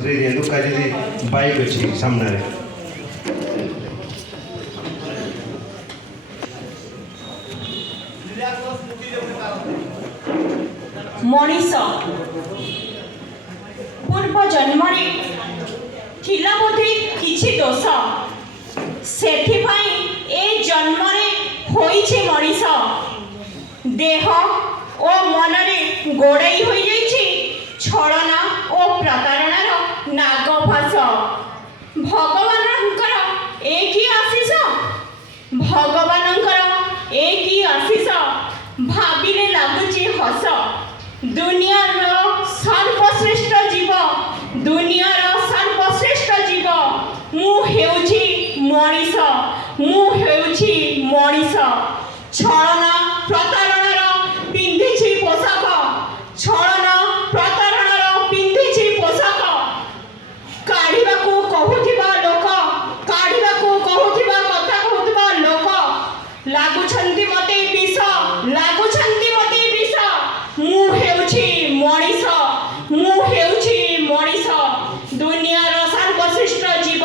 Bike अच्छी सामने मनीष पूर्व जन्म थिला बोधे किछि दोष सेथिपाई ए जन्म होइछे मनीष देह ओ मनरे गोड़ाई होई जाइछि छलना ओ प्रतारणार नागभास भगवानंकर एकी आशीष भगवानंकर एकी आशीष भाविले लागुची हस दुनियार सर्वश्रेष्ठ जीव दुनियार सर्वश्रेष्ठ जीव मु हेउछि मनीष मु हेउछि मनीष छलना प्रतारणार पिंधिछि पोशाक छलना प्रतारणार पिंधिछि पोशाक काढ़िबाकू कहुथिबा लोक काढ़िबाकू कहुथिबा कथा कहुथिबा लोक लागुछन्ति मते विष लागुछन्ति मते विष मु हेउछि मनीष मु हेउछि मनीष दुनियार सर्वश्रेष्ठ जीव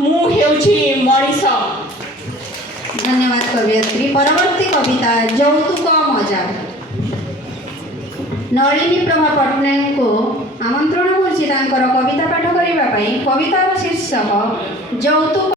मु हेउछि मनीष। धन्यवाद कवियत्री। परवर्ती कविता यौतुक मजा। नलिनी प्रभा पट्टनायक को आमंत्रण करछि तांकर कविता पाठ करिबा पई। कवितार शीर्षक यौतुक